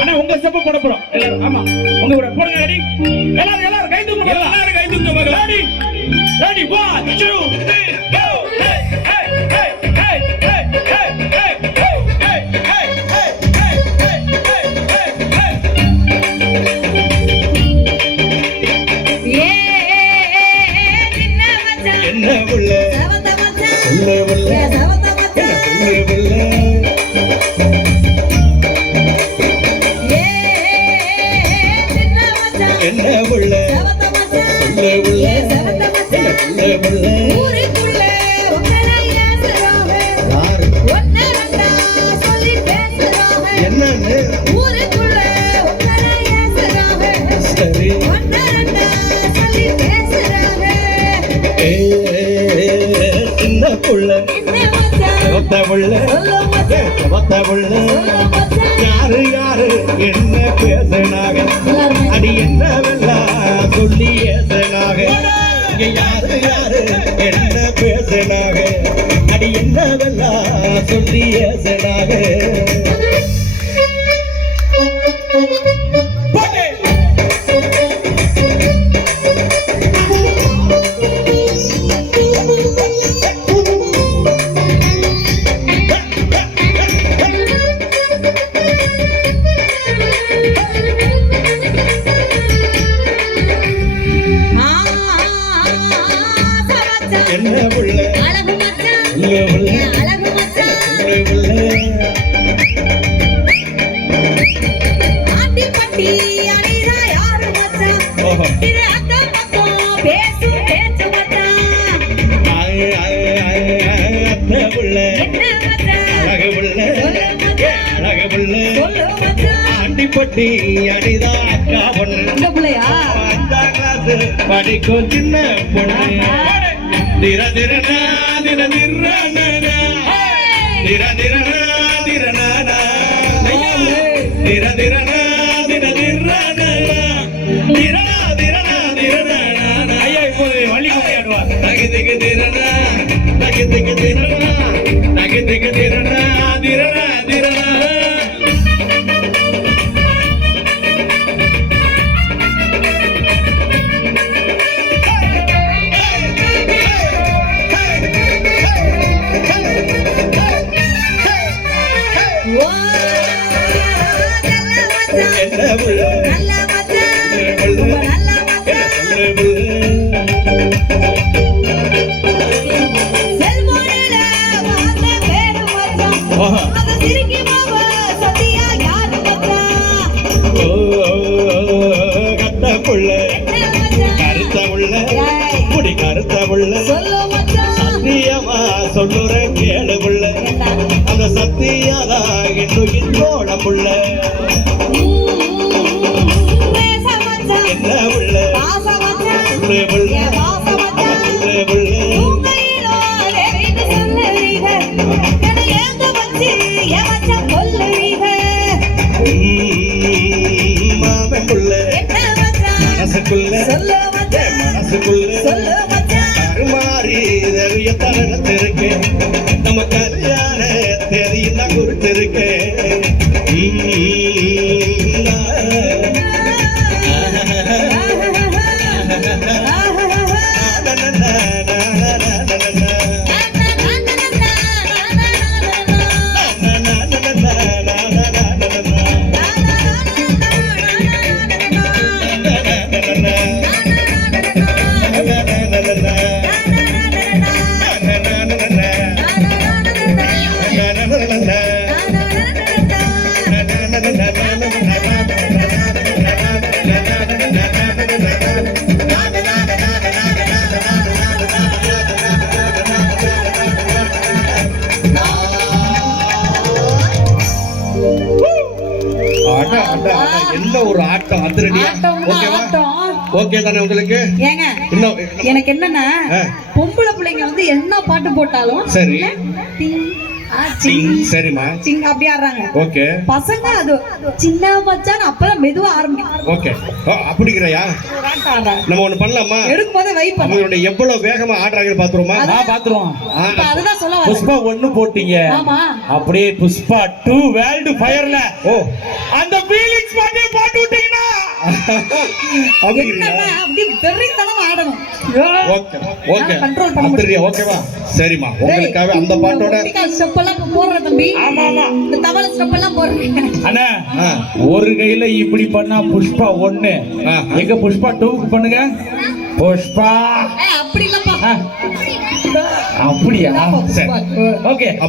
ஆனா உங்க ஸ்டெப் போட போறோம் எல்லாரும். ஆமா உங்க கூட போடுங்க. ரெடி எல்லாரும் கை தூக்குங்க. எல்லாரும் கை தூக்குங்க. ரெடி ரெடி 1 2 3 கோ. ஹே ஹே ஹே ஹே ஹே ஹே ஹே ஹே ஹே ஹே ஏ சின்ன மச்சான் என்ன புள்ள சவந்த மச்சான் என்ன புள்ள ஏ சவந்த மச்சான் என்ன புள்ள என்ன புள்ள சவந்த மச்சான் என்ன புள்ள ஏ சவந்த மச்சான் என்ன புள்ள ஊருக்குள்ள உங்களை ஏசுறாங்க யாரு ஒன்ன ரெண்டா சொல்லி பேசுறாங்க என்னன்னு ஊருக்குள்ள உங்களை ஏசுறாங்க சரி ஒன்ன ரெண்டா சொல்லி பேசுறாங்க சின்ன புள்ள என்ன மச்சான் சவத்த புள்ள சொல்லு மச்சான் சவத்த புள்ள சொல்லு மச்சான் யாரு யாரு என்ன பேசுனாங்க அடி என்னவெல்லாம் சொல்லி ஏசுனாங்க யாரு யாரு என்ன பேசுனாங்க அடி என்னவெல்லாம் சொல்லி ஏசுனாங்க என்ன புள்ள அழகு மச்சான் என்ன புள்ள அழகு மச்சான் என்ன புள்ள ஆண்டி பட்டி அடிதா யாரு மச்சான் ஓஹோ இது அக்கம் பக்கம் பேசு பேச்சு மச்சான் அத்த புள்ள என்ன மச்சான் அழகு புள்ள சொல்லு மச்சான் அழகு புள்ள சொல்லு மச்சான் ஆண்டிப்பட்டி அடிதா அக்கா பொண்ணு இந்த புள்ளையா 5ஆம் கிளாஸ் படிக்கும் சின்ன பொண்ணு திர திரனா திர திரனா திர திரனா திரனா திர திரனா திர திரனா திரனா திரனா திரனா ஐயா இப்போது வள்ளி கொண்டாடுவார் தகிதிக்கு திரனா தகிதிக்கு திரனா தகிதிக்கு திரனா திரனா திரனா ஓ நல்ல மச்சான் என்ன புள்ள நல்ல மச்சான் ரொம்ப நல்ல மச்சான் செல்போனில வாங்க பேரு மச்சான் அத சிரிக்கி மாவ சத்தியா யாரு மச்சான் கத்த புள்ள என்ன மச்சான் கருத்த புள்ள ஏய் முடி கருத்த புள்ள சொல்லு மச்சான் சத்தியமா சொல்லுறேன் கேளு புள்ள என்ன அந்த சத்தியாதா இன்னும் இன்னோட புள்ள பேச மச்சான் என்ன புள்ள பாச மச்சான் புள்ள புள்ள ஏ பாச மச்சான் புள்ள புள்ள உங்கையிலோ தேவின்னு சொல்லுறீங்க என்னை ஏங்க வச்சு என் மச்சான் கொல்லுறீங்க மாமன் புள்ள என்ன மச்சான் மனசுக்குள்ள சொல்லு மச்சான் மனசுக்குள்ள சொல்லு மச்சான் கருமாறி ரவிய தரத்திருக்கு நம்ம கல்யாண தேதியில் தான் குறித்திருக்கு என்ன ஒரு ஆட்டம் அதிரடியா ஓகேவா ஓகே தானே உங்களுக்கு ஏங்க இன்னும் எனக்கு என்னன்னா பொம்பளை பிள்ளைங்க வந்து என்ன பாட்டு போட்டாலும் சரி டிங், ஆ, சிங், சரிம்மா சிங் அப்படி ஆடுறாங்க ஓகே பசங்க அது சின்ன மச்சான் அப்பதான் மெதுவா ஆரம்பிக்கும் ஓகே அப்படிங்கிறையா நம்ம ஒண்ணு பண்ணலாமா எடுக்கும் போதே வைப் அவங்களோட எவ்வளவு வேகமா ஆடுறாங்கன்னு பாத்துருவோமா பாத்துருவோம். அதுதான் சொல்ல வரேன். புஷ்பா 1 போட்டீங்க ஆமா அப்படியே புஷ்பா 2 வேர்ல்டு ஃபயர்ல ஓ அந்த ஃபீலிங்ஸ் பாட்டே பாட்டு விட்டீங்கன்னா அப்படிங்களா? என்னன்னா, அப்படி வெறித்தனமா ஆடணும். ஓகே ஓகே control பண்ண அப்படியா? ஓகேவா? சரிம்மா, உங்களுக்காக அந்த பாட்டோட ஸ்டெப் எல்லாம் இப்ப போடுற தம்பி. ஆமா ஆமா இந்த தவளை ஸ்டெப் எல்லாம் போடுறேன். அண்ணா ஆ. ஒரு கையில இப்படி பண்ணா புஷ்பா 1 ஆ. எங்க புஷ்பா 2 பண்ணுங்க புஷ்பா அப்படி இல்லப்பா. ஆ. அப்படியா சரி ஓகே